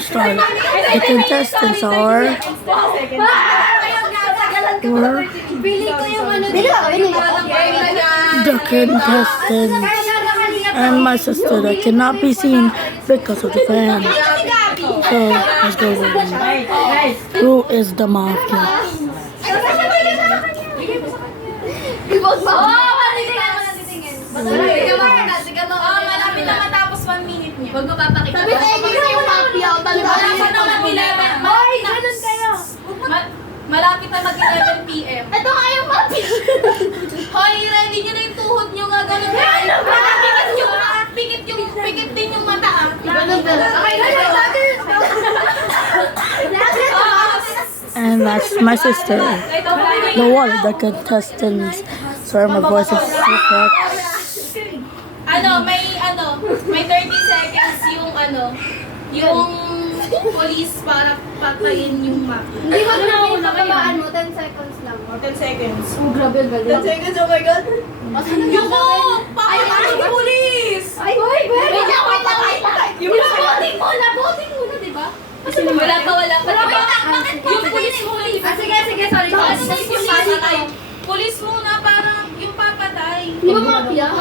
start. The contestants are the contestants and my sister that cannot be seen because of the fan. So let's go with them. Who is the mafia? Malapit na matapos 1 minute niya. Huwag mo papakita. Sabi tayo, hindi na yung mafia. Malapit na Malapit na mag 11 p.m. Ito nga yung mafia. Hoy, ready nyo na yung tuhod nyo nga ganun. Pikit din yung mata ah. And that's my sister. The one of the contestants. Sorry, my voice is so May 30 seconds yung police para patayin yung map. Hindi mo na ako nakamaan mo, 10 seconds lang. 10 seconds. Oh, grabe ang galing. 10 seconds, oh my God. Yuko! Pakatay yung police! Ay, wait lang. Voting muna, di ba? Wala pa. Bakit Yung police muna. Sige, sorry. Police muna para yung papatay. Di ba mafia?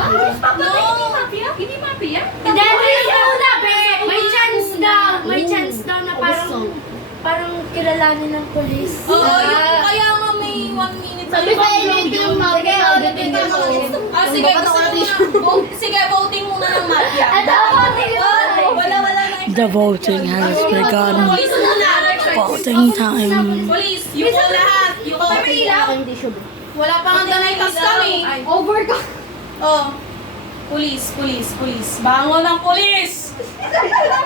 Hindi mafia? Hindi, muna, be. May chance daw na parang kilalanin ng polis. Oo, kaya nga may 1 minute. Sabi ba, yung mafia? Sige, gusto mo na. Sige, voting muna ng mafia. Wala na. The voting has begun. Police muna. Voting time. Police, yuko lahat. Yuko. Wala pa nga ganay kami. Over ka. Oh. Police. Bangon ng police! Wala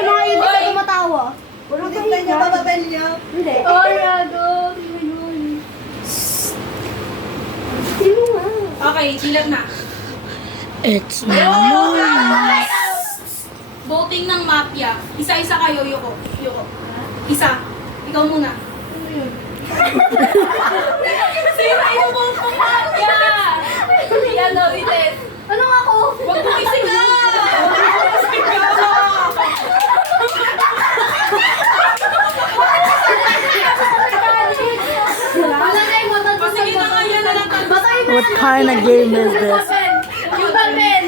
mga ibig na tumatawa. Bababel niya. Hindi. Gago. Sino nga? Okay, ilan na? It's now. Voting ng mafia. Isa-isa kayo, Yuko. Isa. Ikaw muna. Sino yung vote ng mafia? Itet. Ano nga ako? Huwag mo isigaw! Sige na nga yan na lang. What kind of game is this? Yung pen!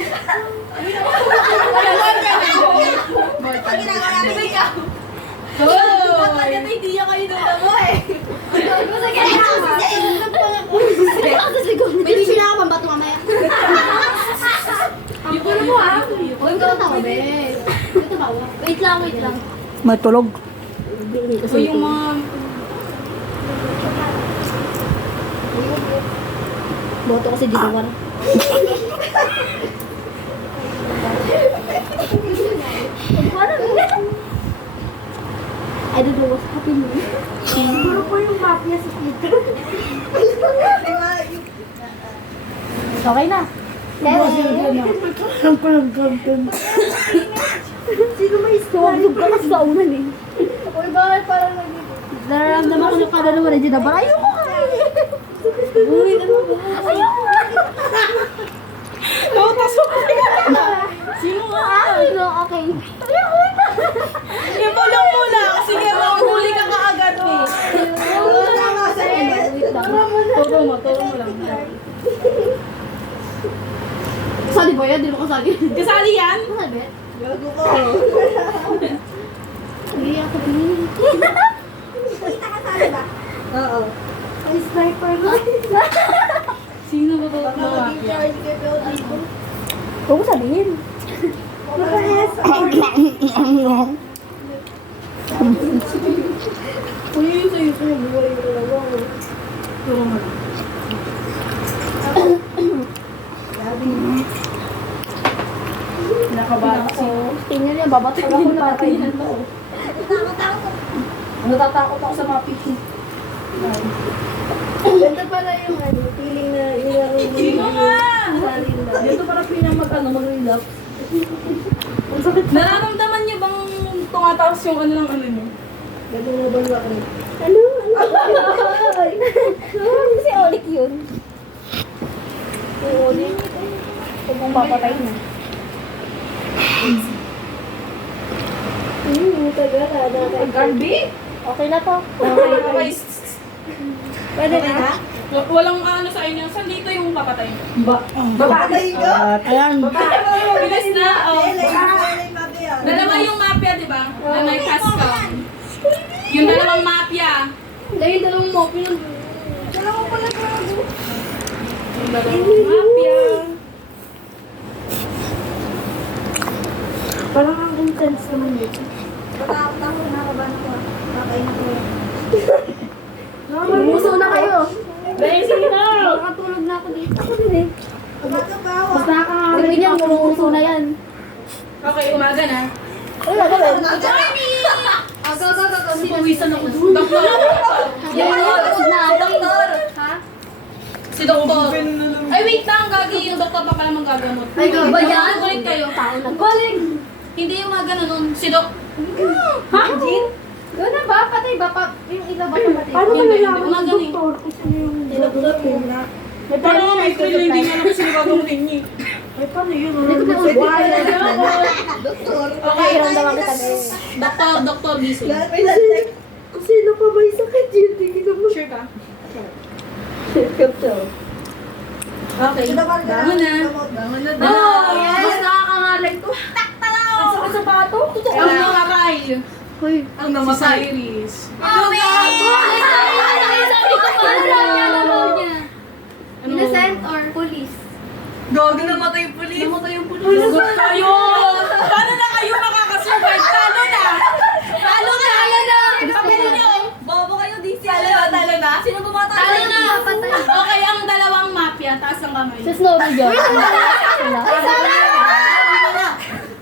May sila ako pambato mamaya. Yung ano mo ha? Huwag ka natawa, be. Ito ba? Wait lang. Matulog. O yung mga... Boto kasi di naman. I don't know what's happening. Puro po yung mafia sa Twitter. Okay na. Sino may story? Huwag ka kasi saunan eh. Uy, bakit parang nararamdaman ko yung kadalawa na dyan na ba? Ayoko ka eh. Uy, ano ba? Ayoko ka. Sino nga? Okay. Ayoko na. Yung bulong-mula. Sige, mahuli ka kaagad eh. Turo mo lang. Kasali ba yan? Di mo kasali. Kasali yan? Kasali ba? Gago ko. Hindi ako din. Kasali ba? Oo. Ay, sniper ko. Sino ba ba mafia? Huwag mo sabihin. Uy, yun sa'yo buhay ko talaga. Turo mo lang. Nakabata si... Tingnan niya, babatak ako na patay. Natatakot ako sa mafia. Ganda pala yung feeling na ilaro mo. Sino nga? Salin lang. Dito parang mag-relapse. Nararamdaman niyo bang tumataas yung ng niyo? Ganda na ba ba? Ano? Si Olik yun. Yung ulit. Huwag mong papatay na. tagal na. Garby? Okay na to. Okay. Pwede na? Walang ano sa inyo. Saan dito yung papatay? Ayan. Bilis na. Oh. Dalawa yung mafia, di ba? Na may task ka. Yung dalawang mafia. Dahil dalawang mo, pinag... Yung dalawang mafia. Parang ang intense naman dito. Umuso na kayo. Sige na. Nakatulog na ako dito. Ako din eh. Mas nakakangawin yan, umuso na yan. Okay, umaga na. Ay, ano ba? Puwisan ako doon. Doktor. Tulog na ako. Ha? Si doktor. Ay, wait lang. Gagi yung doktor pa pala manggagamot. Ay, ba yan? Ulit kayo. Galing. Hindi yung mga ganun nun. Si dok... Ha? Jean? Doon na ba? Patay ba? Yung ilaw ba patay? Paano Hindi, ba hindi. nalaman Mga ng galing. doktor kung sino yung doktor mo? Paano nga may friend hindi nga naman sila gagamutin niya. Ay, paano yun? Hindi ko na Okay, iramdaman kita na Doktor gising. Kung sino pa may sakit yun, hindi ka mo. Sure ka? Kapto. Okay. Bangon na. Bangon na daw. Oh, yes! Mas nakakangalay to. Ang sakit sa bato. Totoo. Ang namatay. Hoy. Ang namatay. Si Iris. Innocent or police? Gago namatay yung pulis. Namatay yung pulis. Gagot kayo. Paano na kayo makakasurvive? Talo na. Talo na. Papilin niyo. Bobo kayo, DC. Talo na. Sino bumatay? Talo na. Okay, ang dalawang mafia. Taas ang kamay. Sa snow dyan.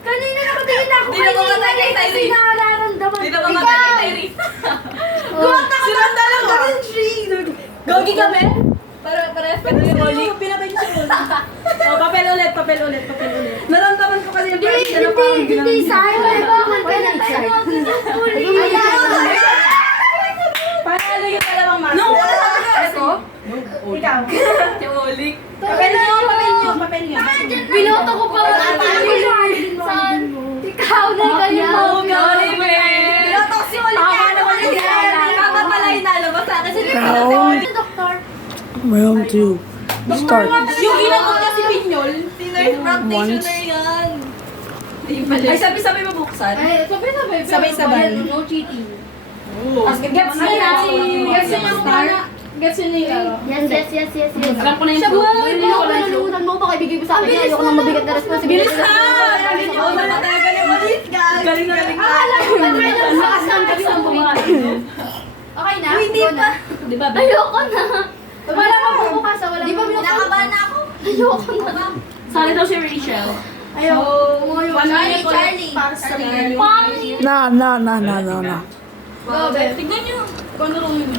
Kanina nakatingin na ako Di na mamatay kay kasi Tyrese. nararamdaman. Di na mamatay kay Tyrese. Sinanda lang ka. Gogi kami? Para yung Oli. Pinatay niyo si Oli. Oh, papel ulit. Naramdaman ko kasi yung parang siya na parang Hindi sa'yo. Bakit ka na tayo? Panalo yung dalawang mafia. No, wala sa akin. Ito? Ikaw. Si Oli. Papel niyo. Binoto ko pa wala tayo. Saan? Ikaw na kayo. Binoto si Oli. Tama naman yung Tama pala yung nalabas sa akin. Round, Doktor. round 2. Start. Yung ginagawa niya si Pinyol. Si nurse practitioner yan. Ay, sabi-sabi mabuksan. Ay, sabay-sabay. Sabay-sabay. No cheating. Gets niya na si... Gets niya yung mana. Gets niya yung... Yes. Alam ko na yung Siya flow. boy! Hindi ko nalulutan mo. Baka ibigay mo sa akin. Ayoko nang mabigat na responsibility. Bilis na! Galing na. Alam ko ba tayo ng lakas ng gabi ng bumati? Okay na? Hindi pa. Di ba? Ayoko na. Wala pa po bukas. Wala Di ba nakabahan na ako? Ayoko na. Sali daw si Rachel. Ayoko. Charlie. Para sa sarili. No. Tignan niyo. Kung ano rin yun.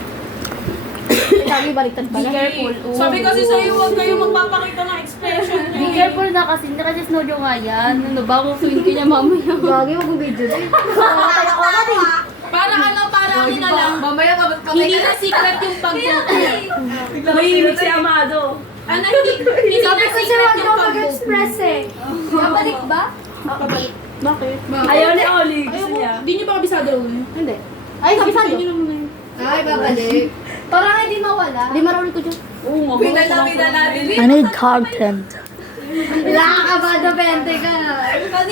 Sabi baliktad pala. Be careful. Sabi kasi sa'yo, huwag kayo magpapakita ng expression niyo. Be careful na kasi. Hindi kasi snowjo nga yan. Ano ba? Kung swing ka niya mamaya. Gagi, mag-video din. Para ano na lang. Mamaya ka Hindi na secret yung pag-vote. Mahimik si Amado. Ano, hindi na secret yung pag-vote. eh. Babalik ba? Bakit? Ayaw ni Oli. Gusto niya. Hindi niyo ba kabisado yun? Hindi. Ay, kabisado. Ay, babalik. Parang hindi mawala. Hindi marami ko dyan. Oo, Pinala natin. I need content. Wala ka ba? Depende ka.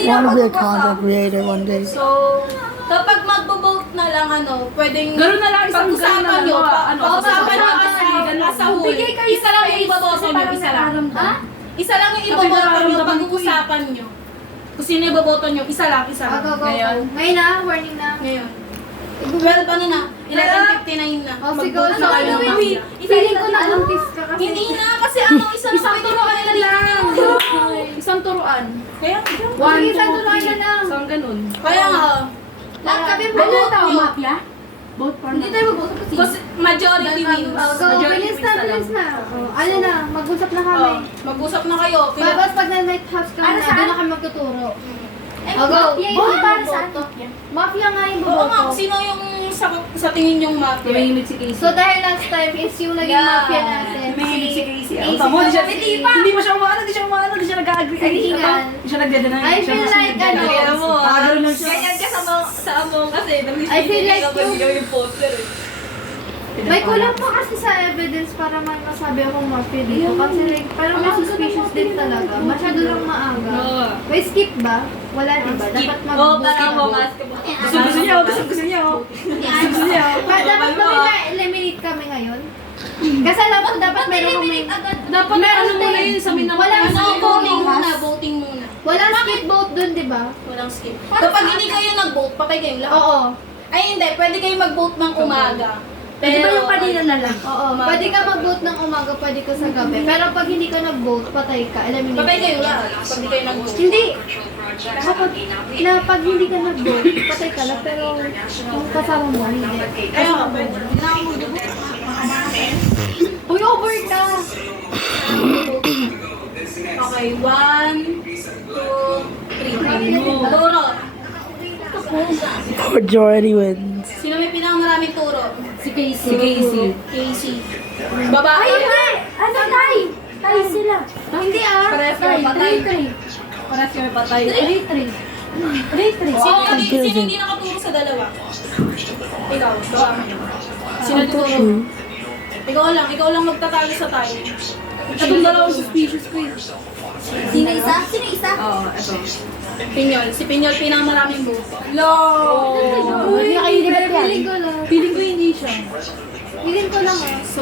Want to be a content creator one day. So, kapag magbo-vote na lang, pwedeng Ganun na lang, isang pag-usapan ganun na nyo, lang. pag-usapan nyo as a whole. Bigay kayo Isa lang yung space iboboto kasi nyo, parang isa lang. nararamdaman. Ha? Isa lang yung iboboto nyo, nararamdaman ko pag-uusapan nyo. Kung sino yung iboboto nyo, isa lang. Go. Ngayon. Ngayon na, warning na. Ngayon. 12 na? 11:59 na. Oh, sige, Mag-vote na kayo ng mafia. Feeling ko na alumpis ka kasi. Hindi na, kasi isang turuan na lang. Isang turuan. Kaya, One, isang turuan na lang. Isang ganun. kaya nga, Lahat kami Vote boto nyo. mafia? Vote for hindi tayo magboto kasi. Kasi majority wins. Go, bilis na. Ano na, mag-usap na kami. Oh, mag-usap na kayo. Tapos pag na-night house kami na, doon na kami magtuturo. Go. Vote para saan? Mafia nga yung Oo nga, boboto. sino yung sa tingin yung mafia? Mahimik si Casey. So dahil last time is yung naging mafia natin. Mahimik si Casey. Casey. Ang tamo, di siya Hindi pa. hindi mo siya umaano, di siya nag-agree. Sabihingan. Hindi siya nagde-deny. I feel like ano. Ganun lang siya. Ganyan ka sa mga sa Among Us eh. I feel like yung poster eh. May kulang po kasi sa evidence para masabi akong mafia dito. Kasi like, parang may suspicious din talaga. Masyado lang maaga. Oo. May skip ba? Wala diba? Dapat Oo, parang Among Us. Gusto niyo. Gusto niyo. Dapat ba ma-eliminate kami ngayon? Kasi alam ko dapat meron kami... Dapat ano muna yun sa Walang skip voting muna. Voting muna. Walang skip vote dun, di ba? Walang skip. Kapag hindi kayo nag-vote, patay kayong lahat. Oo. Ay hindi, pwede kayo mag-vote ng umaga. Pwede ba yung kanina na lang? Oo. Pwede ka mag-vote ng umaga, pwede ka sa gabi. Pero pag hindi ka nag-vote, patay ka. Eliminate. Patay kayong lahat. Pag hindi kayo nag-vote. Hindi. Pag hindi ka nag-vote, patay ka lang. Pero kung kasama mo, hindi. Kaya nga, pwede. Hindi na ako mag-vote. Uy, over ka! Okay, 1, 2, 3. Turo. Majority wins. Sino may pinakamaraming turo? Si Casey. Si Casey. Casey. Babae. Ay, hindi! Ano, tay? Tay sila. Hindi ah. Parehas kayo patay. 3-3. Parehas kayo patay. 3-3. 3-3. Sino hindi nakaturo sa dalawa? Ikaw. Sino tuturo? Ikaw lang magtatalo sa tayo. Itong dalawang suspicious ko eh. Sino isa? Sino isa? Oo, ito. Pinyol. Si Pinyol pinakamaraming book. Uy, feeling ko lang. Feeling ko hindi siya. Feeling ko lang ah. So,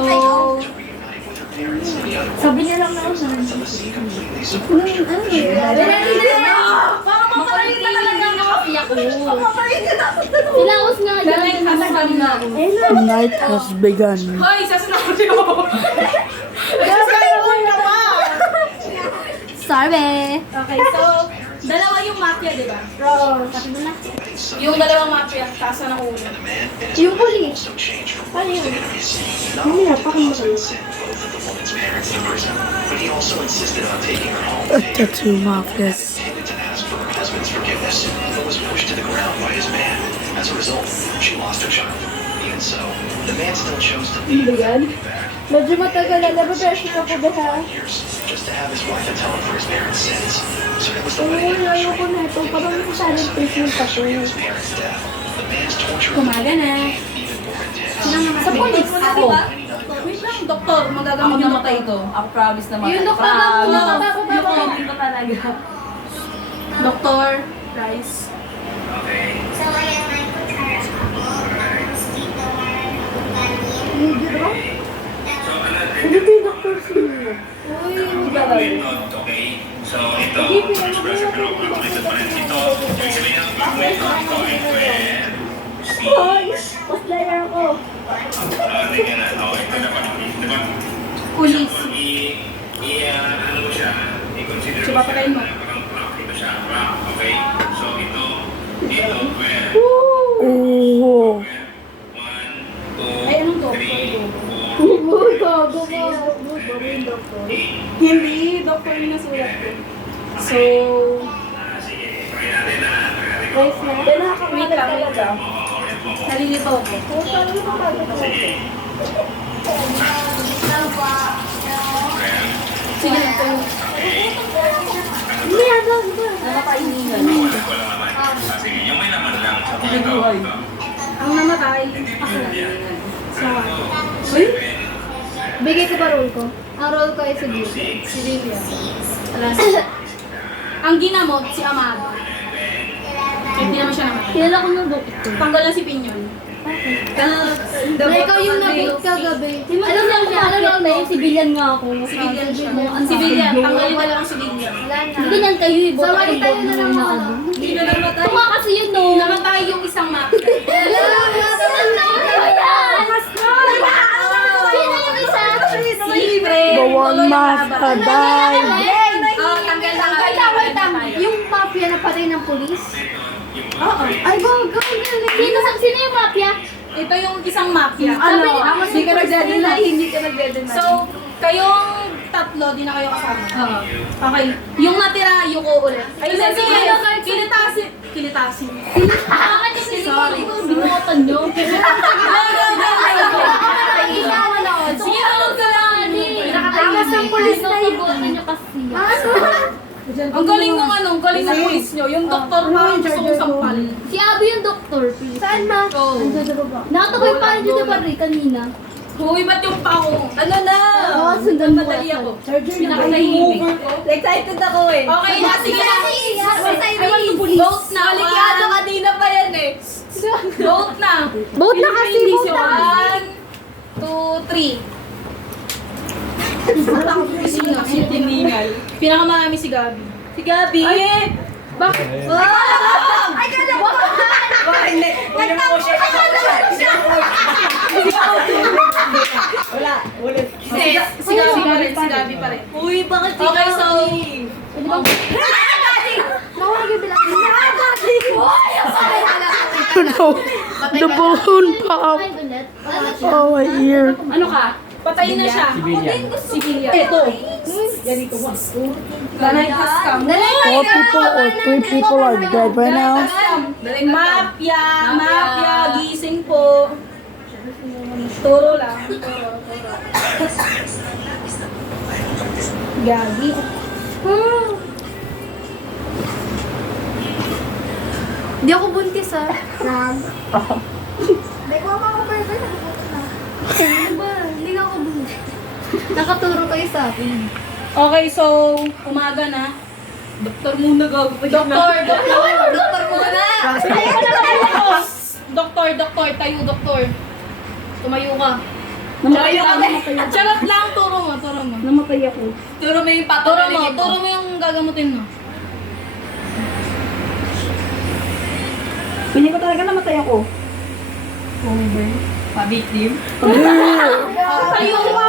Sabi niya lang na ako na. parang mapalalit na talaga ang mafia ko. Silaos nga Galing kasam na. The night has begun. Hoy, sa scenario! Scenario ka pa! Sorry. Okay, so, dalawa yung mafia, di ba? Oo, sabi mo na. Yung dalawang mafia, taas na ng ulo. Yung police. Paano yun? Hindi na, pakinggan ko. But he also insisted on taking her home The two mafias. intended to ask for her husband's forgiveness, but was pushed to the ground by his man. As a result, she lost her child. Even so, the man still chose to leave back Medyo matagal na nababeshi na po ba ha? years just to have his wife atone for his parents' sins. So it was the Oo, wedding ayoko na ito. Parang masyadong patient ako. his parents' death. The man's torture Kumaga na. even more intense. Sa police. Ako. Wait lang, doktor, magagamot na matay ito. Ako promise na Yung doktor na po. Hindi ko talaga. Doktor, Rice. Hindi ko yung Dr. Sino. Okay, so ito, express ang pinag-ulit pa rin dito. Ibig sabihin ng movement ko ito ay when Hoy! Mas player ako. tingnan na, okay, ito dapat, diba? Police. So, ano mo siya, i-consider So, papatayin mo. parang rock ito siya, rock, okay? So ito, where, Oh. 1, 2, Ay, anong doktor? 3, 4, Uy, gago ka. Uy, bago yung Dr. Hindi, doktor yung nasulat ko. So, sige, try natin na. Guys na. Kaya nakakamalag talaga. nalilito ako. Oo, parang nakakamalag ako. Sige na ito. Hindi, ano ba? Nakakainingan. Wala naman. Sige, yung may laman lang. So, ito, Ang namatay, ako lang. Uy! Bigay ko ba role ko? Ang role ko ay si Julia. Si Lilia. Ang ginamot, si Amado. Kaya hindi naman siya namatay. Kilala ko ng doktor. Tanggal na si Pinyon. Na ikaw yung nag-vote kagabi. Alam mo siya, alam mo, civilian nga ako. Civilian siya. Ang civilian, tanggalin mo lang ang civilian. Wala na. Ganyan kayo, ibo. Sumali tayo na lang ako. Hindi na namatay. Ito nga kasi yun, no. Namatay yung isang mafia. Sino yung isa? Si Fred. The one mafia died. Oh, tanggal na Wait lang. Yung mafia na patay ng polis? Oo. Ay, go. Sino yung mafia? Ito yung isang mafia. Sabi ni- Hindi ka nagdadala, hindi ka nagdadala. So, kayong tatlo, di na kayo kasama. Oo. Okay. Yung natira, yuko ulit. Ay, kilitasin. Kilitasin. Sorry. Binuotan nyo. Sige, tulog ka lang. Nakatakas ng polis na yun. Nyo kasi. Ang galing ng ang galing ng police nyo. Yung doktor pa yung gusto kong sampal. Si Abby yung doktor. doktor, please. Saan ma? Nakatawa yung parang dito pa rin kanina. Uy, ba't yung pa ako? Ano na? Oo, sundan mo. Madali ako. Pinaka-tahimik. Excited ako eh. Okay na, sige na. Vote na. Balikado kanina pa yan eh. Vote na. Vote na kasi, vote na. 1, 2, 3. Sino? Sino tiningal? Pinakamarami si Gabi. Si Gabi? Ay! Bakit? Ay, kala ko! Bakit hindi? Wala mo siya. Wala. Si Gabi pa rin. Si Gabi pa rin. Uy, bakit si Okay, so... No, the balloon popped. Oh, my ear. Ano ka? Patayin na siya. Civilian. Ito. Danaykas ka. 4 people or 3 people are dead right now. Mafia. Mafia. Gising po. Turo lang. Gabi. Hindi ako buntis ah. Ano ba? Hindi nga ako buntis. Nakaturo kayo sa akin. Okay, so, umaga na. Doktor muna gag. Doktor muna! Doktor, tayo, doktor. Tumayo ka. Tumayo ka. Charot lang, turo mo. Namatay ako. Turo mo yung Turo mo yung gagamutin mo. Hindi ko talaga namatay ako. Pa-victim. Tayo, mo.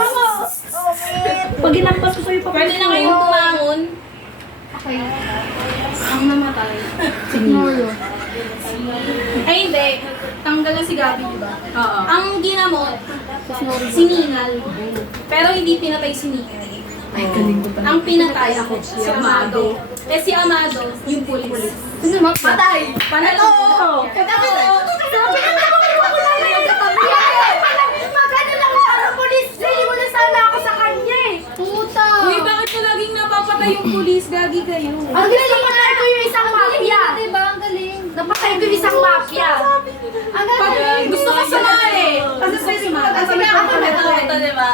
Pag ginampas ko sa'yo, Pwede na kayong kumangon. Okay. Ang namatay. Signoro. Ay, hindi. Tanggal na si Gabi, di ba? Oo. Ang ginamot, siningal. Pero hindi pinatay si Ningal. Ay, galing ko pa. Ang pinatay ako, si Amado. Eh, si Amado, yung pulis. Sino mapatay? patay! Panalo! Magano lang ako ang polis. Dili mo na sana ako sa kanya eh. Puta! Uy, bakit nyo laging napapatay yung pulis? Gagi kayo. Ang galing napatay ko yung isang mafia. Diba? Ang galing. Napatay ko yung isang mafia. Ang galing. Gusto ko sumali. Kasi pwede sumali. Kasi ako Ito, di ba?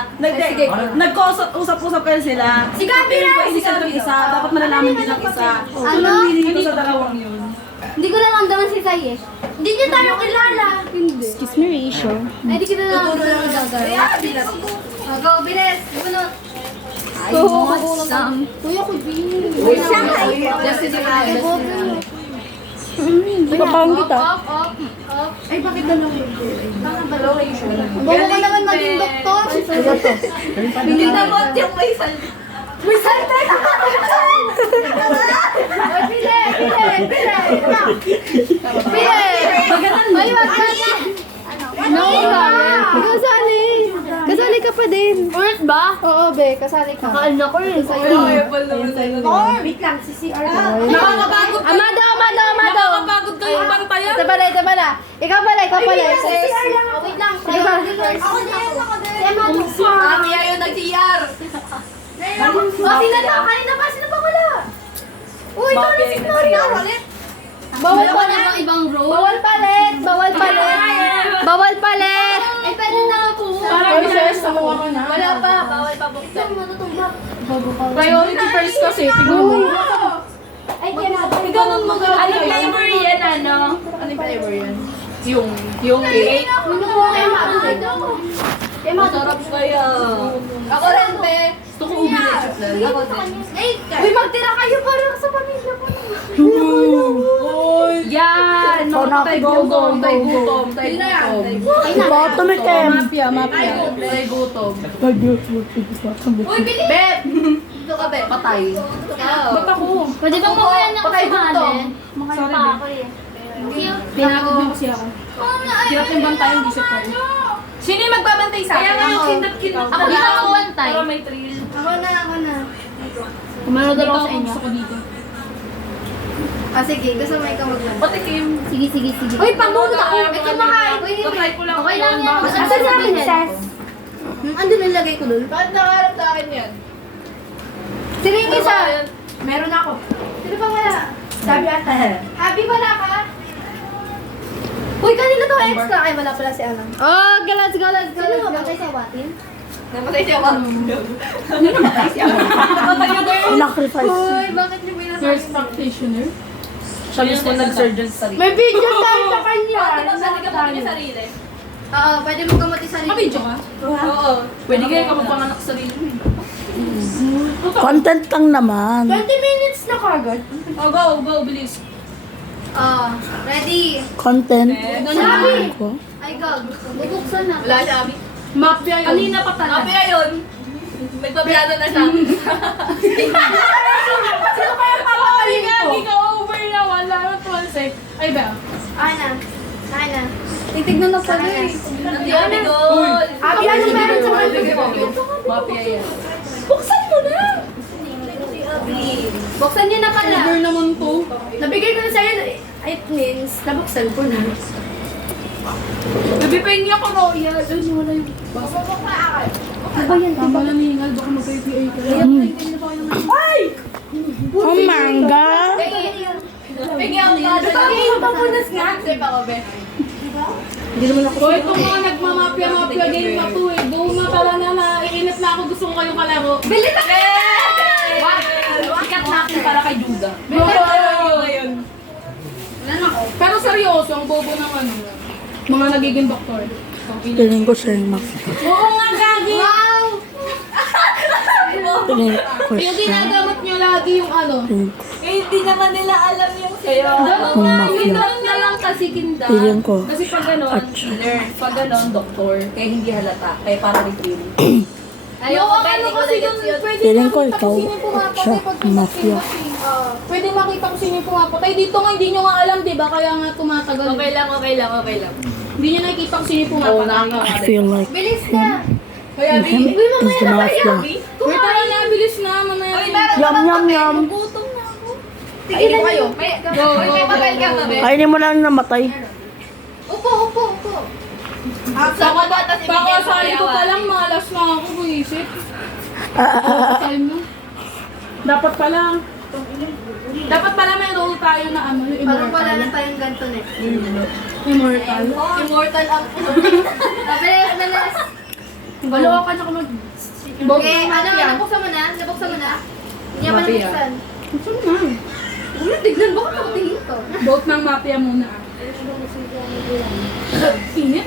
Nagkausap-usap kayo sila. Si Gabi na! Si Gabi isa. Dapat malalaman din ang isa. Ano? Hindi sa dalawang yun. Hindi ko naramdaman si Sai eh. Hindi niya tayo kilala. Hindi. Excuse me, Rachel. Ay, di kita naramdaman si Gagay. Go, bilis. Bunot. Kuya ko din. Kapang kita. Ay, bakit dalawa yun? Bago ka naman maging doktor. Hindi na bot yung may salita. May salita na! Ay, wag ka na. Kasali. Kasali ka pa din. Ulit ba? Oo, be. Kasali ka. Nakaalan ako rin sa'yo. Wait lang, si CR. Nakakapagod kayo. Amado. Nakakapagod kayong bantayan. Ito pala. Ikaw pala. Si CR lang. Wait lang. Ako din. Kaya yung nag-CR. Sino na? Kanina pa? Sino pa wala? Uy, ito na si Gloria. Bawal pa na ibang role. Bawal palit. Ay, pwede na ako. Wala pa. Bawal pa buksan. Priority first kasi. Tignan Ay, kaya Ganun mo gawin. Anong flavor yan, ano? Anong flavor yan? Yung cake? Masarap kaya. Ako rin, be. Gusto ko ubi na chocolate. Ako din. Uy, magtira kayo para sa pamilya ko. Yan! Tay gutom. Bottom it can. Mafia. Tay gutom. Uy, bilis. Bet! Dito ka, Bet. Patay. Ba't ako? Pwede bang mawala niya Patay kasi gutom. Makaya pa ako eh. Pinagod mo kasi ako. Hirap yung bantayan, di siya pa. Sino yung magbabantay sa akin? Kaya nga yung kindat-kindat. Ako dito ako one time. Para may thrill. Ako na. Kumanood ako sa inyo. Gusto ko dito. Sige. Gusto mo ikaw maglan. Patikim. Sige. Uy, pamunta ko. Ito makain. Patay ko lang. Okay lang yan. Asan sa akin, Sas? Andun nilagay ko dun. Bakit nakaharap sa akin yan? Sino yung isa? Meron ako. Sino pa wala? Sabi ata. Abi, wala ka? Hex ka. Ay, wala pala si Alan. Oh, let's go, let's go. Sino mamatay sa watin? Namatay siya ba? Sacrifice. Uy, bakit niyo binasay? Nurse practitioner. Siya mismo nag-surgeon sa sarili. May video tayo sa kanya. Saan ka pa niya sarili? Oo, pwede mo gamot yung sarili. Kapidyo ka? Oo. Pwede kayo ka magpanganak sa sarili mo. Content lang naman. 20 minutes na kagad. Oh, go, bilis. Ready? Content. Sabi. Ko. Ay, gag. Bubuksan na. Wala siya, Abi. Mafia yun. Kanina pa Abi ayun. Nagpaplano na siya. Sino kaya papatayin ko? Hindi ka over na. Wala. 12 sec. Ay, ba? Ana. Ana. Titignan na pala eh. Hindi Abi goal. Abi, ano meron sa mga Mafia yan. Buksan mo na! Buksan niyo na pala. Over naman to. Nabigay ko na sa'yo. It means, nabuksan ko na. Nabipahingi ako, Royal. Ay, wala yung... Ano ba yan? Tama na ningal. Baka mag-IPA ka. Ay! Oh, manga. Bigyan ako ka. Ang papunas nga. Sip ako, be. So, itong mga nagmamafia-mafia game na to eh. Go na tala na naiinit na ako. Gusto ko kayong kalaro. Bili na! Sikat natin para kay Juda. Ngayon. Pero seryoso, ang bobo ng ano. Mga nagiging doktor. Piling ko siya yung mafia. Oo nga, Gagi! Wow! Piling ko Yung siya. ginagamot nyo lagi yung ano. Piling ko Eh, hindi naman nila alam yung sa'yo. yung mafia. na lang kasi kinda. Piling ko. Kasi pag gano'n, Atcha. nurse. Pag gano'n, doktor. Kaya hindi halata. Kaya para may training. Ayoko, Yung pwede ano ko kasi na yun, yun. pwede Piling ko makita ikaw. kung sino yung pumapatay Siya. pag Mafia. Pwede makita kung sino yung pumapatay. Dito nga, hindi nyo nga alam, di ba? Kaya nga tumatagal. Okay lang. Hindi nyo nakikita kung sino yung pumapatay. I feel like Bilis na! Kaya, him is the mafia. wait, tara na, bilis na. Mamaya. Yum, yum, yum. Gutom na ako. Tigilan kayo. May papel ka ba, be? Kainin mo lang namatay. Upo. Sa mga bata si Baka sali ko pa lang, malas na ako, buisip. Time mo. Dapat pala may role tayo na ano, yung Parang wala immortal. na tayong ganito na. Immortal. Immortal ang Bilis. Balokan ako mag... Okay, nabuksan mo na? Hindi naman Mafia. nabuksan. Saan na? Tignan mo kung tingin to. Boat ng mafia muna. Init?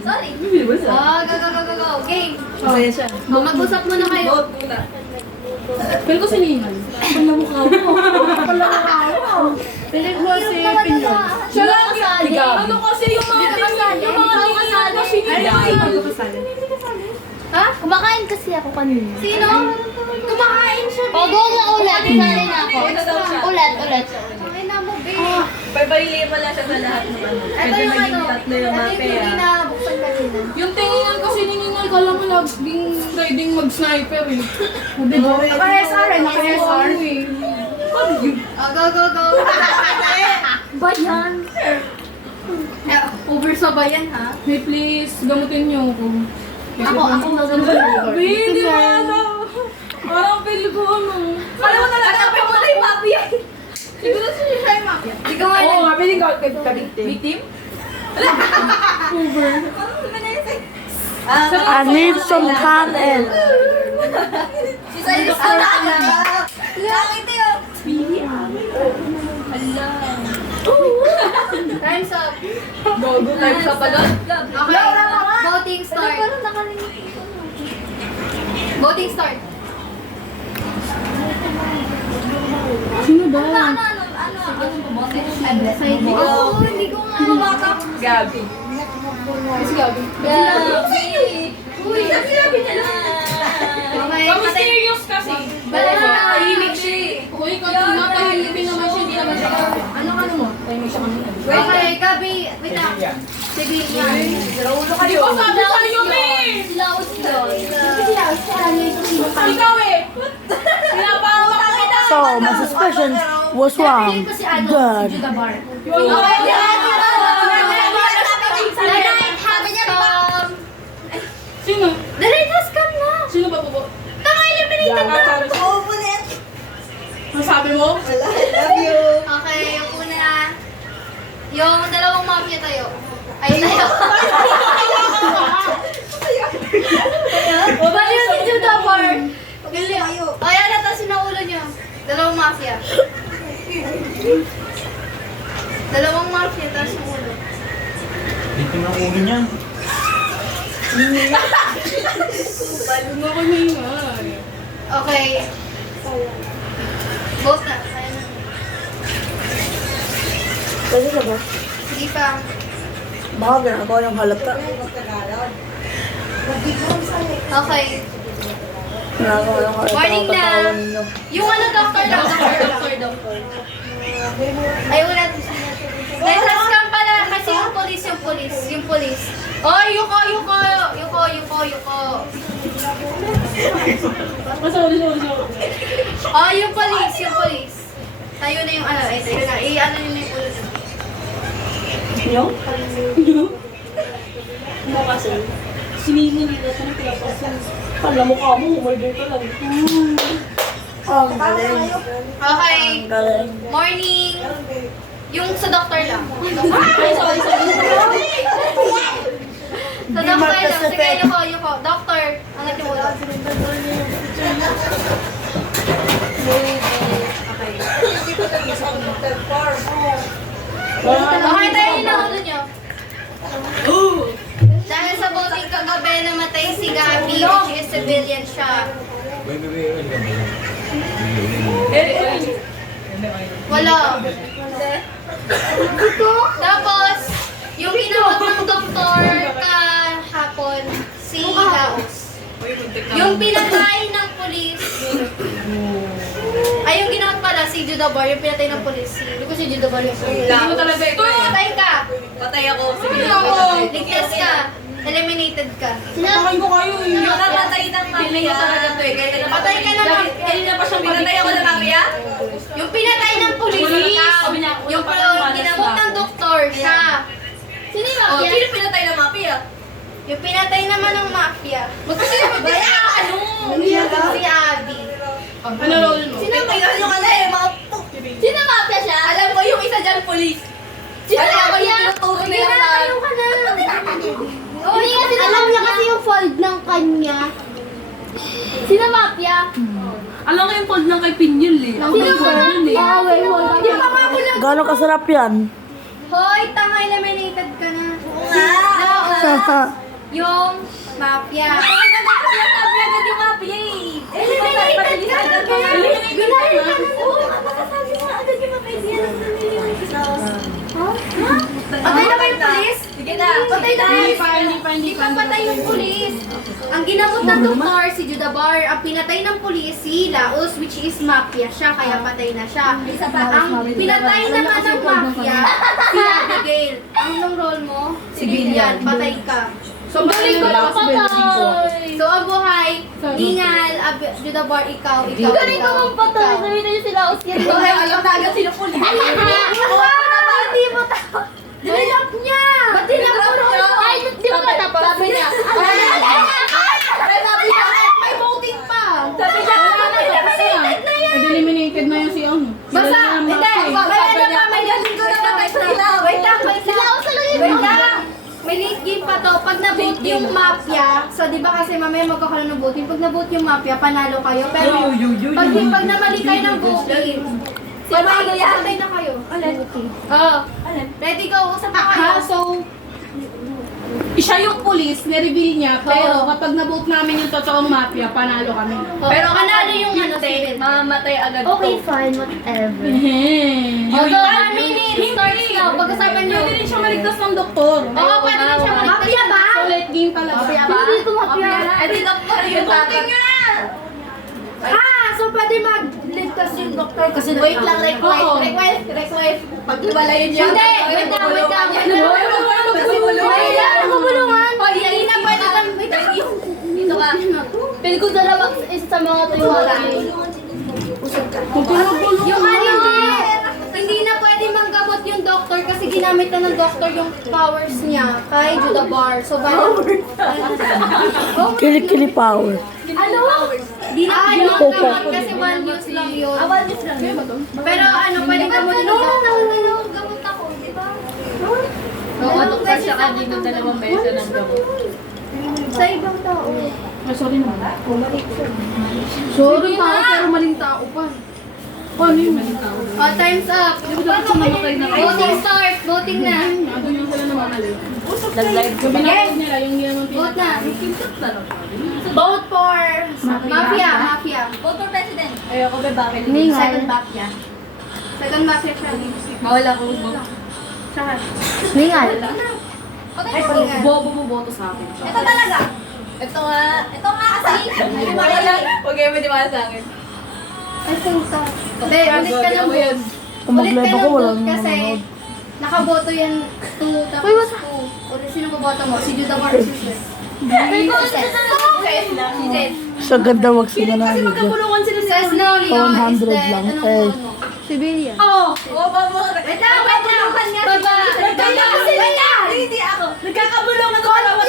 Sorry. Go. Game. Mag-usap muna kayo. Pero ko siningan. Pala mukha mo. Pilit mo si Pinyon. Siya lang, ano kasi yung mga tingnan na siningan. Ha? Kumakain kasi ako kanina. Sino? Kumakain siya. O, go mo ulat. Sali na ako. Ulat. Ay na mo, babe. Pabili pala siya sa lahat ng ano. Ito yung ano. Tatlo yung Ito mapea. yung pinabuksan kanina. Yung tinginan kasi niningay ka lang laging riding mag-sniper eh. Naka-SR eh. Naka-SR eh. Go. Bayan. Over sa bayan, ha? Hey, please, gamutin niyo ako. Ako magagamit. Hindi mo ano. Parang feel ko ano. Alam mo talaga, hanapin mo na yung mafia. Siguro siya yung mafia. Hindi ka nga Oo nga, piling ka ka-victim. Victim? Over. I need some content. Isa yung sana. Langit yun. Time's up. Gogo type sa pala. Okay. Voting start. Voting start. Sino ba? Hindi ko nga mabaka. Gabi. Si Gabi. Uy, sabi niya lang. Okay, Kami patay. serious kasi. Tahimik siya eh. Kung ikaw na tahimik naman siya, hindi naman siya. Ano mo? Tahimik siya kanina. Okay, Gabi. Wait lang. Sige, yan. Di ba sabi sa iyo, eh? Silaos yun. Ikaw eh! Pinapahamak ka kita! So, my suspicion was wrong. Good. Yun nga. Sino? Sino ba po? Masabi mo? Okay, Yung dalawang mafia tayo. Ay, tayo. Bali yung si Judah Bar. O yan, natasin na ulo niyo. Dalawang mafia. Dalawang mafia, taas yung ulo. Dito na ulo niya. Balo na kami nga. Okay. Vote na. Ayan na. Pwede na ba? Sige pa. Baka ginagawa yung halata. Okay. Ginagawa yung halata. Morning na. Tatawan ninyo. Yung ano, doctor lang. Ay, wala. Nasa scam pala kasi yung police. Oh, yuko. Sorry. Oh, yung police. Tayo na yung ano, tayo na. I-ano nyo na yung ulo. Yung? Ano kasi? Sinili nila ito ng pinapasan. Kala mo ka mo, umorder ka lang. Oh, ang galing. Okay. Ang galing. Morning. Yung sa doctor lang. Ay, sorry. Sa doctor lang. Sige, yuko. Doctor. Angat yung ulo. Okay, tayo yun ang ulo nyo. Dahil sa voting kagabi, namatay si Gabi, which is civilian siya. Wala. Tapos, yung ginawag ng doktor kahapon, si Laos. Yung pinatay ng polis, ay yung ginawag pala si Judah Bar, yung pinatay ng polis. Hindi ko si Judah Bar yung polis. Hindi mo talaga ito eh. Patay ka. Patay ako. Sige Ligtas ka. Eliminated ka. Sinakain ko kayo eh. Yung namatay ng mafia. Feeling ko talaga ito eh. Patay ka na lang. Kanina pa siyang Pinatay ako ng mafia? Yung pinatay ng pulis, yung ginamot ng doktor, siya. Sino yung Oh, mafia? sino pinatay ng mafia? Yung pinatay naman ng mafia. Sino ba ano? Si Abby. Ano role mo? Sino ba yun? Yung ano eh, mga Sino mafia siya? Alam ko yung isa dyan, police. Sino Alam ko mafia? yung tinuturo Hindi niya na, na. tayo ka na. Hindi kasi alam niya kasi yung fold ng kanya. Sino mafia? Alam ko yung fold lang kay Pinyol eh. Sino mafia? Di ba mabulag? Gano'ng kasarap yan? Hoy, tanga, eliminated ka na. Yung mafia. Agad yung mafia eh. Eliminated ka na. Binahil ka na. Makasabi mo agad yung mafia. Patay na ba yung pulis? Sige na. Patay na ba yung Hindi pa. Hindi pa patay yung pulis. Ang ginamot ng doktor, si Judah Bar. Ang pinatay ng pulis, si Laos, which is mafia siya, kaya patay na siya. Ang pinatay naman ng mafia, si Abigail. Anong role mo? Civilian. Patay ka. So, magaling ko lang So, ang buhay, Ningal, Judah Bar, ikaw. Galing ko mong patay. Sabihin niyo sila Oscar. Okay, alam na agad sino pulis. Hindi mo tao. Dinilap niya! Ba't dinilap niya? Ay, di ba matapos? Sabi niya. Sabi niya. May voting pa! Sabi niya. Eliminated na yung si ano. Basta, hindi. Kaya na pa, may galing ko na patay sila. Wait lang. Wait lang. May late game pa to. Pag na-vote yung mafia, so di ba kasi mamaya magkakaroon ng voting, pag na-vote yung mafia, panalo kayo. Pero pag namali kayo ng voting, patay na kayo. Oo. Ready go, usap na kayo. So, siya yung police, na-reveal niya, pero kapag na-vote namin yung totoong mafia, panalo kami. Pero panalo yung ano, civil. Mamatay agad Okay, fine, whatever. Although 1 minute starts now, pagkasama nyo. Pwede rin siya maligtas ng doktor. Oo, pwede rin siya maligtas. Mafia ba? So, late game talaga. Hindi ko mafia. Eh, di doktor yung tatag. So pwede magligtas yung doktor kasi Wait lang, Oo. request. Pag lumalayo niya. Hindi, wait lang. Nagubulungan. O, hindi na pwede kang, wait lang. Dito ka. Pili ko dalawang isa sa mga tuwala. Yung hindi na pwede manggamot yung doktor kasi ginamit na ng doktor yung powers niya kay Judah Bar. So, Kili-kili power. ano? Di na pwede manggamot kasi one use lang yun. Awan niyo sila. Pero ano, pwede gamutin ng doktor. Gamot ako, di ba? Tumatok siya kanina 2 beses ng gamot. Sa ibang tao. Sorry naman. Sorry tao, pero maling tao pa. Paano yung maling tao? Oh, time's up. Voting start. Voting na. Ako yung sila namamali. Nag-live ko ba? Binakot nila yung hindi naman Vote na. pinag- Vote for Mafia. Vote for president. Ayoko ba bakit? Second Mafia. Second Mafia siya. Bawal ako. Saka. Ningal. Ay, pag Bobo mo boto sa akin. Ito talaga. Ito nga kasi. Huwag kayo maniwala sa akin. Ay, punta. Hindi, ulit ka ng vote. Kung mag-live ako, wala nang Kasi, manonood. nakaboto yan 2 tapos 2. Ulit, sino boboto mo? Si Judah Marcos. Si Zed. Sa ganda wag sila na video. Says no, Leo. 100 lang. Eh, Civilian. Oo, babo. Wait lang. Baba. Hindi ako. Nagkakabulungan ko dalawa.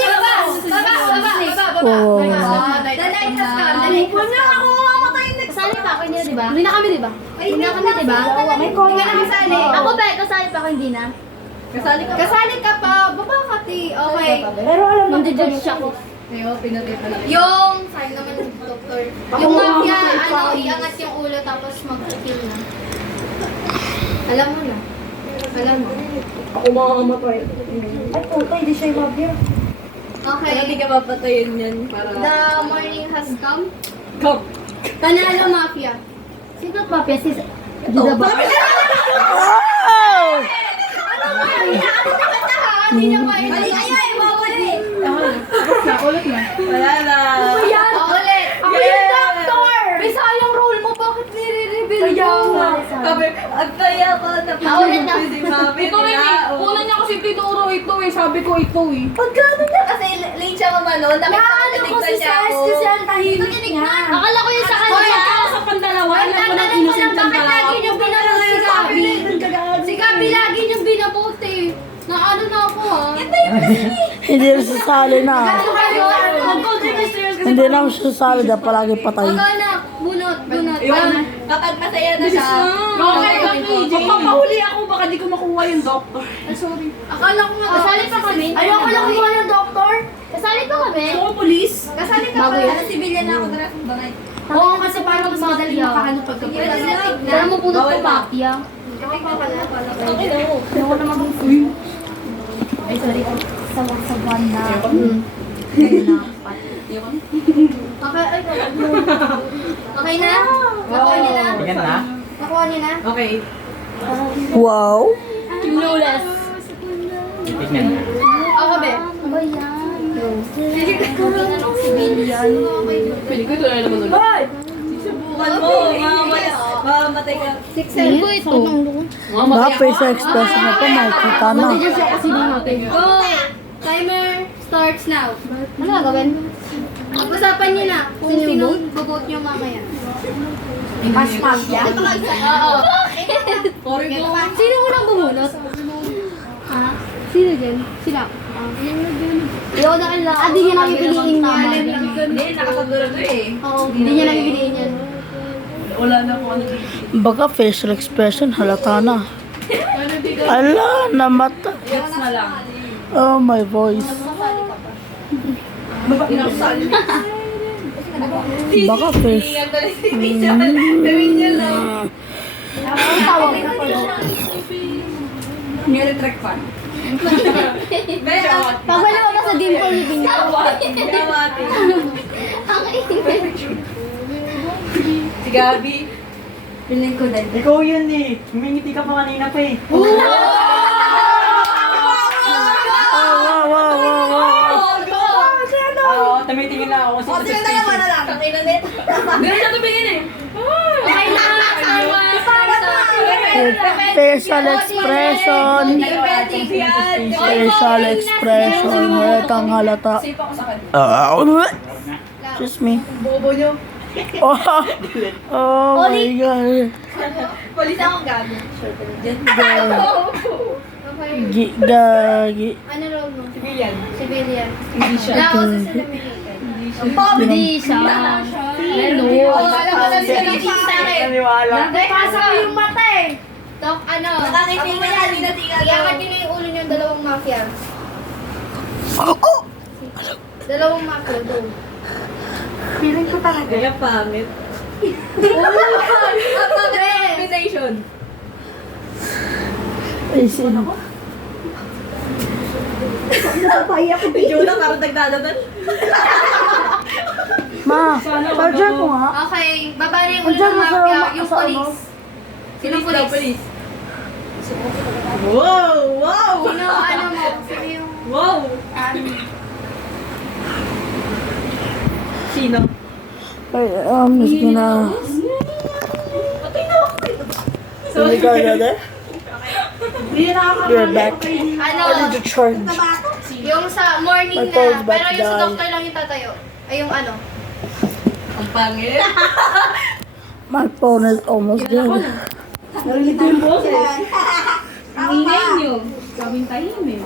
oh, The night has come. The night has come. Kasali pa ako niya, di ba? Hindi na kami, di ba? Hindi na kami, di ba? Hindi ka na kasali. Ako ba? Kasali pa ako, hindi na. Kasali ka pa. Baba ka, ti. Okay. Pero alam mo, judge siya ko. Yung, sa'yo naman, doktor. Yung mafia, iangat yung ulo tapos mag-kill na. Alam mo na. Alam mo. Ako makakamatay. Okay. Hindi ka papatayin yan para... The morning has come. Come. Panalo mafia. Sino at mafia? Si Judah ba? wow! Hindi na kayo. Ay, babalik. Ulit na. Wala na. Ulit. Ako yung doctor. Bisayang role mo. Bakit nire-reveal mo? Sabi, ang kaya ko na Naulit na. si Mami. Ito rin eh. Una niya kasi tinuro ito eh. Sabi ko ito eh. Pagkano niya kasi late siya mamano, Naano ko si Sars kasi ang tahimik niya. Akala ko yung sa kanya. Sa pandalawa, Hoy, alam mo na tandaan mo lang innocent ang bakit dalawa. lagi niyong binabote si Gabi. Si Gabi lagi niyong binabote. Naano na ako ha. Hindi na sasali na. Ano kayo? Hindi na sasali na palagi patay. Wag na. Bunot. Kapag masaya na siya, Okay, magpapahuli ako. Baka di ko makuha yung doctor. Sorry. Akala ko nga. Kasali pa kami. Ayoko lang kumuha ng doktor. kasali pa kami. Ako, police. Kasali ka pa. Civilian na ako, dara. Bangay. Oo, kasi parang mas madali makahanap pagka Pero mo punot ko mafia. Ay, sorry. Sa buwan na. Okay na? Nakuha niyo na? Yan na. Nakuha niyo na? Okay. Wow! Clueless. Tignan. Ako be. Ano ba yan? Anong civilian? Pwede ko ito na naman ulit. Subukan mo. Mamamatay ka. 6-7. Ito. Baka facial expression na to, makikita na. Kasi din natin. Go! Timer starts now. Ano gagawin? Pag-usapan niyo na kung sino bobote niyo mamaya. Oo. Sino unang bumunot? Ha? Sino dyan? Sila. Ayaw na kailangan. Di niya nakipiliin yan. Hindi, nakasaguro to eh. Oo, di niya nakipiliin yan. Wala na po ano. Baka facial expression, halata na. Ala, namata. Gets na lang. Oh, my voice. Baka face. Ngayon track fan. Pag wala ka sa dimple ni Bing. Ang ingay. Si Gabi. Piling ko din. Ikaw yun eh. Humingiti ka pa kanina pa eh. Oh, wow, wow, wow, wow. Oo, tumitingin na ako. O, sila dalawa na lang. Ang ina net. Meron siya tumingin eh. Okay na. Facial expression. Facial expression. Halatang halata. Safe ako sa kanya. Excuse me. Bobo nyo. Oh, oh my God. Polis akong Gabi. Gagi. Ano role mo? Civilian. Civilian. Hindi siya. Wala ako sa celebrity. Hindi siya. Hello. Alam mo na sila sa akin. Naniwala. Nagpasa ko yung mata eh. Dok, ano? Nakatitingan na, tinatingan daw. Iangat nyo na yung ulo nyo yung dalawang mafia. Dalawang mafia, go. Feeling ko talaga. Kaya pangit. Combination. Ay, sino? Video na parang nagdadatan. Ma, charger ko nga. Okay, baba na yung ulo Andiyan ng na sa- mafia, yung sa ano? police. Sino police? Wow! Wow! Sino ano mo? Sino yung... Wow! Sino? Ay, just gonna... Sorry, go there. You're back. Ano? I need to charge. Yung sa morning My na, phone's about pero to yung sa die. doctor lang yung tatayo. Ay, yung ano? Ang pangit. My phone is almost dead. Narinig ko yung boses. Ang ingay nyo. Sabing tahimik.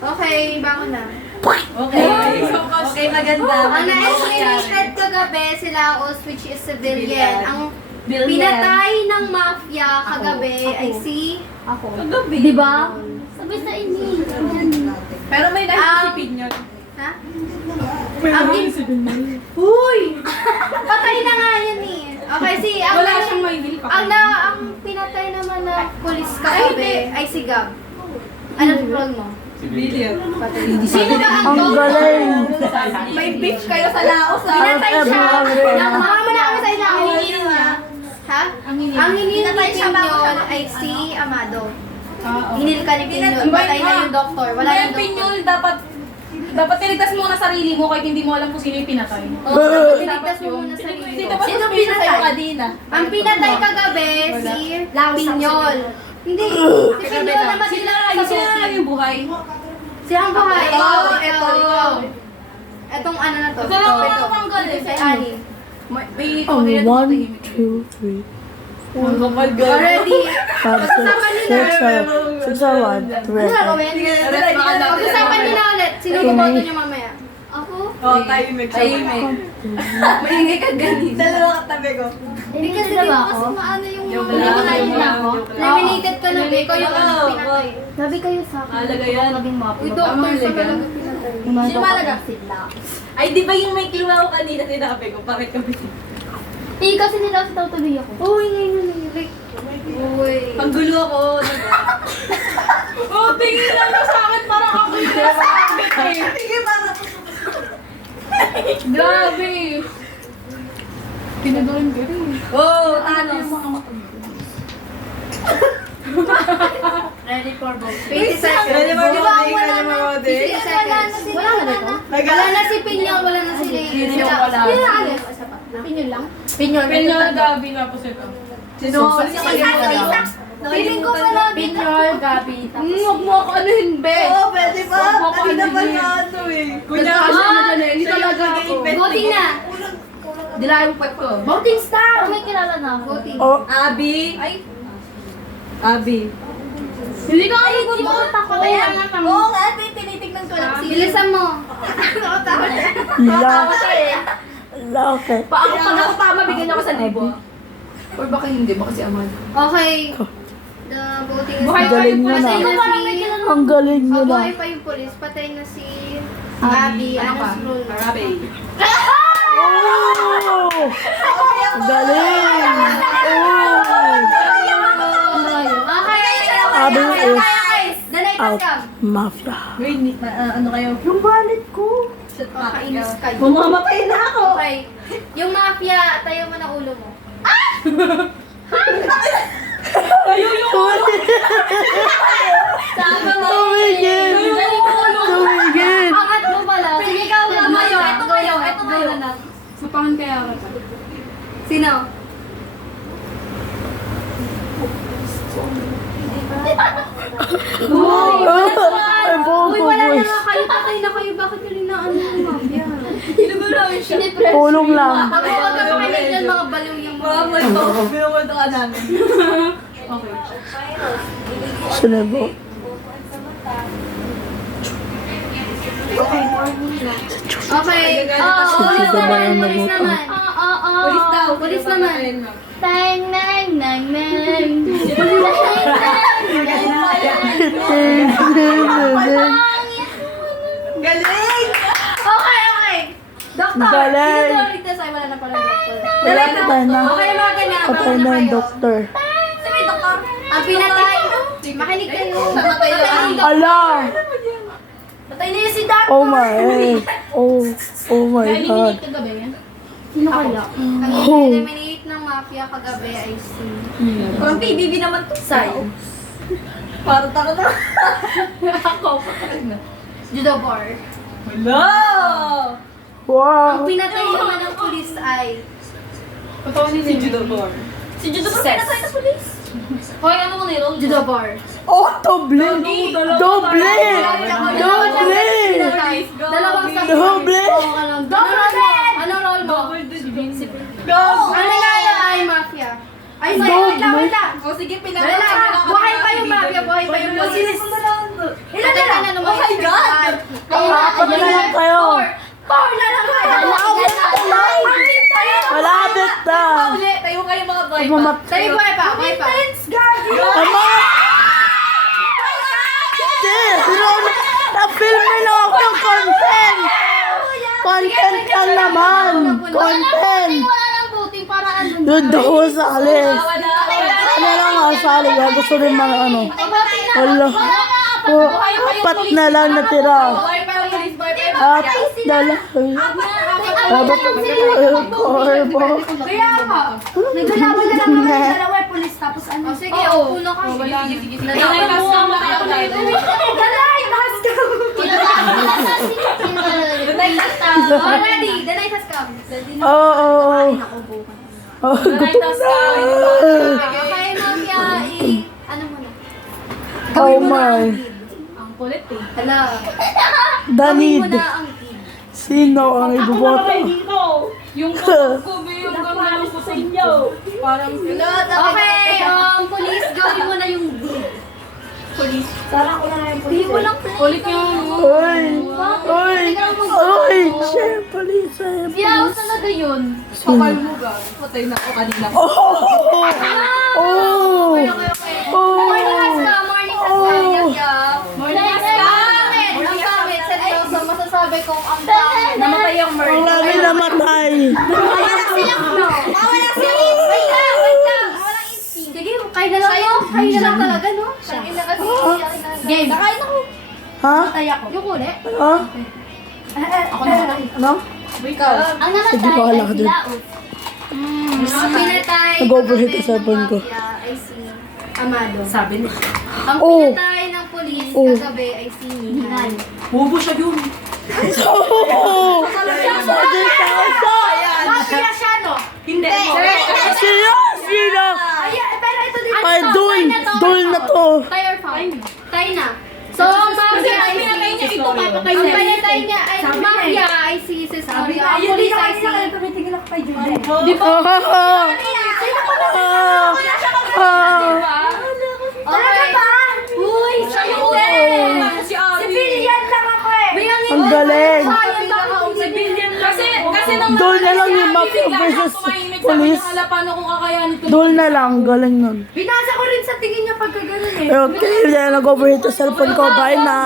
Okay, bangon na. Okay. Okay, maganda. Ang na-estimated kagabi sila which is civilian. Ang pinatay ng mafia kagabi ay si... Kagabi. Di ba? Sabi sa inyo. Pero may naisipin yun. Ha? Uy! Patay na nga yan eh. Okay, Wala siyang may hindi pa. ang pinatay naman na police kagabi ay si Gab. Anong role mo? Billion. Sino ba ang Ang galing! May bitch kayo sa Laos, ha? Pinatay siya. Everyone Mama na kami sa isang ang hinihil niya. Ha? Ang hinihil ni Pinyol ay si Amado. Hinil ka ni Pinyol. Patay na yung doktor. Wala Kaya yung doktor. Pinyol, dapat tiligtas mo na sarili mo kahit hindi mo alam kung sino yung pinatay. Oo, tinigtas mo muna sa sarili mo. Sino pinatay kanina? Ang pinatay kagabi si Pinyol. Hindi. Si Pinyol naman sila Sila yung buhay. Silang buhay. Oo, Ito. Etong ano na to. Ito lang ang Ito. tanggal eh. Si Ani. May Oh, 1, 2, 3, Already. 5, 6, 7, 6, 1, 3. Ano gagawin? Pag-usapan niyo na ulit. Sino bumoto niyo mamaya? Ako? Oo, tahimik siya. Maingay ka ganito. Dalawa katabi ko. Hindi kasi di ba ako? Maano yung Joke lang. ako? Nominated ka lang. Ikaw yung Oo, pinatay. Sabi kayo sa akin. Mahalaga yan. Uy, doctor sa talaga pinatay. Sino mahalaga? Ay, di ba yung may kinuha ko kanina sinabi ko? Bakit kami? Eh, kasi nila sa tuloy ako. Uy, ngayon na Uy. Ang gulo ako. Oh, tingin lang na sa akin parang ako yung nasabi. Sige, parang. Grabe. Pinadorin ko rin. Oh, Thanos. Ready for vote. 20 seconds. Ready for Di ba, voting, wala ready for na. voting. 50 seconds. Wala na dito? Wala na si Pinyol, wala na si Lady. Pinyol wala. Sino na alis? Pinyol lang? Pinyol Gabi nga po sila. Sino? Feeling ko pala. Pinyol Gabi. Huwag mo ako anuhin, be. Oo, pwede ba? Huwag mo ako Kanina pa anuhin. na ano eh. Kunyari siya na dyan eh. Hindi talaga ako. Voting na. Dilayang pat ko. Voting star. May kilala na. Voting. Oh, Abi. Ay. Abi. Hindi ka ako mag-vote ako. Kaya nga Oo nga, tinitignan ko lang. Bilisan mo. la. Okay. Pag ako tama, bigyan niyo ako sa libo. Or baka hindi, baka si Amad. Okay. The voting is Buhay now. pa Galing yung mo pulis. na. Patay na si... Ang galing nyo na. Buhay pa yung police. Patay na si... Abby. Ano pa? Anong role? Abi. Oh! Galing! Okay. Abby is The night has out. come. Mafia. Wait, ano kayo? Yung wallet ko. Shut up. Kainis kayo. Mamamatay na ako. Okay. Yung mafia, tayo mo na ulo mo. Sabi mo. Tumigil! Tumigil! Angat mo pala. Sige, ikaw na mayo. Ito mayo. Ito mayo. Sapangan kaya ako. Sino? Ay, Uy, wala na boys. nga kayo. Patay na kayo. Bakit nyo rin na ano yung mafia? Kinagulaw siya. Tulong lang. Pag huwag ka makinig dyan, mga baliw yung mga... Binamunto ka namin. Sinebo. Okay. Sige, damay ang Pulis nabuto. naman. Pulis daw. Pulis naman. Tang, nang, nang, nang. Galing! Okay. Doktor. Galing. Dito daw ligtas ay wala na pala doktor. Wala na tayo na. Okay, mga ganyan. Patay na yung doktor. Sabi, doktor. Ang pinatay. Makinig kayo. Patay yung doktor. Ala! Patay na yung si Doc. Oh my, oh my God. Kagabi yan. Sino kaya? Ang Oh. eliminate ng mafia kagabi ay si... Parang PBB naman to. Sa'yo. Parang taka na. Ako. Judo Bar. Hello! Wow! Ang pinatay naman ng pulis ay... Si Judo Bar. Si Judo Bar pinatay ng polis. Hoy, ano mo ni Roll? Judo Bar. Oh, doble! Doble! Doble! Dalawang sa... Doble! Ano roll mo? Go! Ang nangyaya ay mafia. Ay, sorry, wait lang. O sige, Wala lang. Buhay pa yung mafia, buhay pa yung pulis. Ilan na lang? Oh my God! Apat na lang kayo! Four na lang kayo. Malapit na! Uli, tayo kayo mga boy. Tayo buhay pa, buhay pa. Ama! Hindi! Na-filme lang ako ng content! Content lang naman! Content! Wala lang voting para ano. Yun daw sa alis. Ano lang ang asali ko? Gusto rin mga ano. Wala. Oh, apat na lang natira. Boy pa yung polis, boy pa yung Apat na lang. Apat Corbo. Kaya nga. Naglalaban na lang mga dalawa yung pulis tapos ano. Sige, uno ka. Sige. Dalay, mas ka makakabay. Dalay, mas ka. Already, dalay, mas ka. Oo. Oh, gutom na. Okay, Mafia, ano mo na? Oh my. Ang kulit eh. Hala. Danid. Gawin mo na ang lead. Sino ang iboboto? Yung yung gagawin ko sa inyo. Parang Okay, police, gawin mo na yung lead. Police. Sarang ko na yung police. Hindi mo lang Kulit yung... Uy! Uy! Uy! Siyempre, siyempre. Siyaw, saan na yun? kapal mo ga. Patay na ako kanina. Oh! Oh! Morning has ka, morning has ka. Morning has ka. Ang pangit, seryoso, masasabi kong ang pangit. Namatay yung murder. Ang lami namatay. Wala silang, no? Wala silang. Wait lang. Walang instinct. Sige, kayo na lang, no? Kayo na lang talaga, no? Kayo na kasi. Game. Nakain ako. Ha? Patay ako. Yung uli? Ha? Ako na lang. Ano? Ang Sige, bahala ka dun. Ang pinatay Nag-overheat kagabi yung cellphone ng ko. mafia ay si Amado. Sabi niya. Ang Oh. pinatay ng polis Oh. kagabi ay si Nihan. Bobo siya yun. Oh! Sabi ka! Mafia siya, no? Hindi. Sino? Sino? Pero ito din. Ay, dul! Dul na to! Tay or foul? Tay na. So, ang mafia ay si... Ito, papatay Ang niya. pinatay niya ay mafia ay si Cesario. Ang polis ay si... tumitigil ako kay Judy. Di ba? Sino pa ba? Talaga ba? Uy, siya yung Si Abby. civilian lang ako eh. Ang galing! Kasi nang Dul na lang yung mafia versus police. paano kung kakayanin ko. Dul na lang, galing nun. Binasa ko rin sa tingin niya pagka ganun eh. Okay, nag-overheat yung cellphone ko. Bye na!